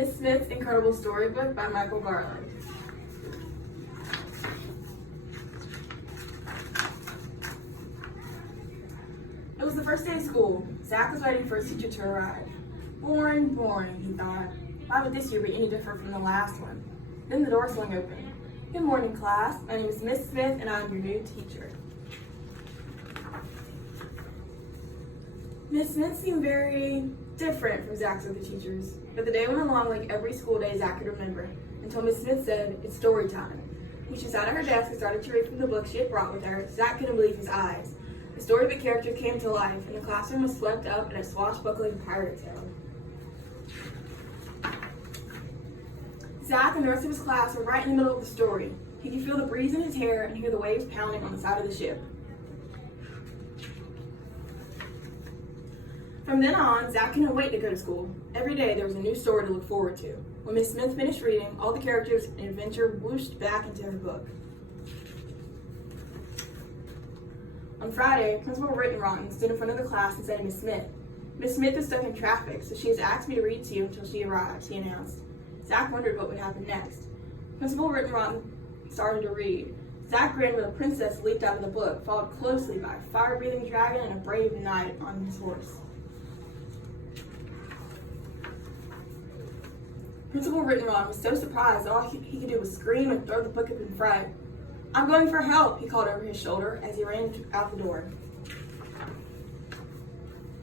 Miss Smith's Incredible Storybook by Michael Garland. It was the first day of school. Zach was waiting for his teacher to arrive. Boring, he thought. Why would this year be any different from the last one? Then the door swung open. Good morning, class. My name is Miss Smith, and I'm your new teacher. Miss Smith seemed very different from Zach's other teachers, but the day went along like every school day Zach could remember, until Miss Smith said, "It's story time." When she sat at her desk and started to read from the book she had brought with her, Zach couldn't believe his eyes. The Storybook character came to life, and the classroom was swept up in a swashbuckling pirate tale. Zach and the rest of his class were right in the middle of the story. He could feel the breeze in his hair and hear the waves pounding on the side of the ship. From then on, Zach couldn't wait to go to school. Every day there was a new story to look forward to. When Miss Smith finished reading, all the characters in adventure whooshed back into her book. On Friday, Principal Rittenrotten stood in front of the class and said to Miss Smith, "Miss Smith is stuck in traffic, so she has asked me to read to you until she arrives," he announced. Zach wondered what would happen next. Principal Rittenrotten started to read. Zach grinned when a princess leaped out of the book, followed closely by a fire-breathing dragon and a brave knight on his horse. Principal Rittenrotten was so surprised that all he could do was scream and throw the book up in fright. "I'm going for help," he called over his shoulder as he ran out the door.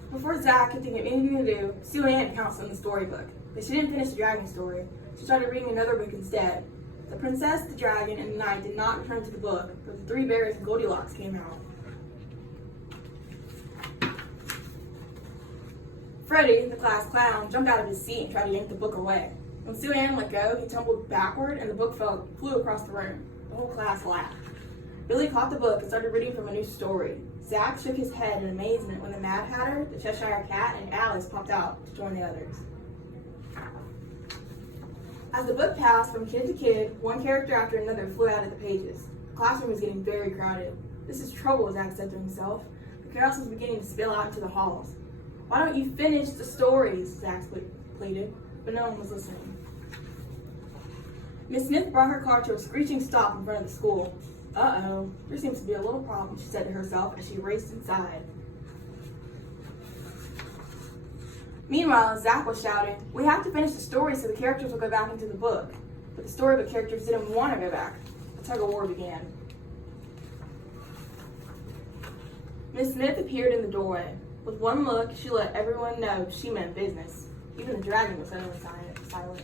Before Zach could think of anything to do, Sue Ann pounced on the storybook, but she didn't finish the dragon story. She started reading another book instead. The princess, the dragon, and the knight did not return to the book, but the three bears and Goldilocks came out. Freddie, the class clown, jumped out of his seat and tried to yank the book away. When Sue Ann let go, he tumbled backward and the book flew across the room. The whole class laughed. Billy caught the book and started reading from a new story. Zach shook his head in amazement when the Mad Hatter, the Cheshire Cat, and Alice popped out to join the others. As the book passed from kid to kid, one character after another flew out of the pages. The classroom was getting very crowded. "This is trouble," Zach said to himself. The chaos was beginning to spill out into the halls. "Why don't you finish the stories?" Zach pleaded, but no one was listening. Miss Smith brought her car to a screeching stop in front of the school. "Uh-oh, there seems to be a little problem," she said to herself as she raced inside. Meanwhile, Zach was shouting, "We have to finish the story so the characters will go back into the book." But the storybook characters didn't want to go back. A tug-of-war began. Miss Smith appeared in the doorway. With one look, she let everyone know she meant business. Even the dragon was suddenly silent.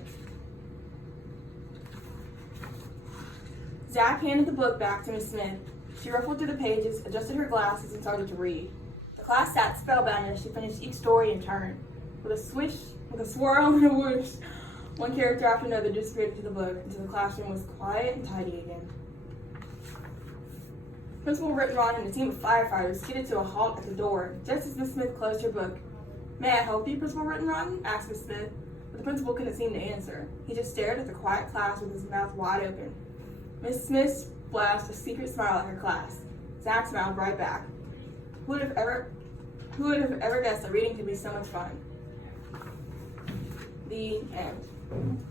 Zach handed the book back to Miss Smith. She ruffled through the pages, adjusted her glasses, and started to read. The class sat spellbound as she finished each story in turn. With a swish, with a swirl and a whoosh, one character after another disappeared into the book until the classroom was quiet and tidy again. Principal Rittenrotten and a team of firefighters skidded to a halt at the door just as Miss Smith closed her book. "May I help you, Principal Rittenrotten?" asked Miss Smith, but the principal couldn't seem to answer. He just stared at the quiet class with his mouth wide open. Miss Smith flashed a secret smile at her class. Zach smiled right back. Who would have ever guessed that reading could be so much fun? The end.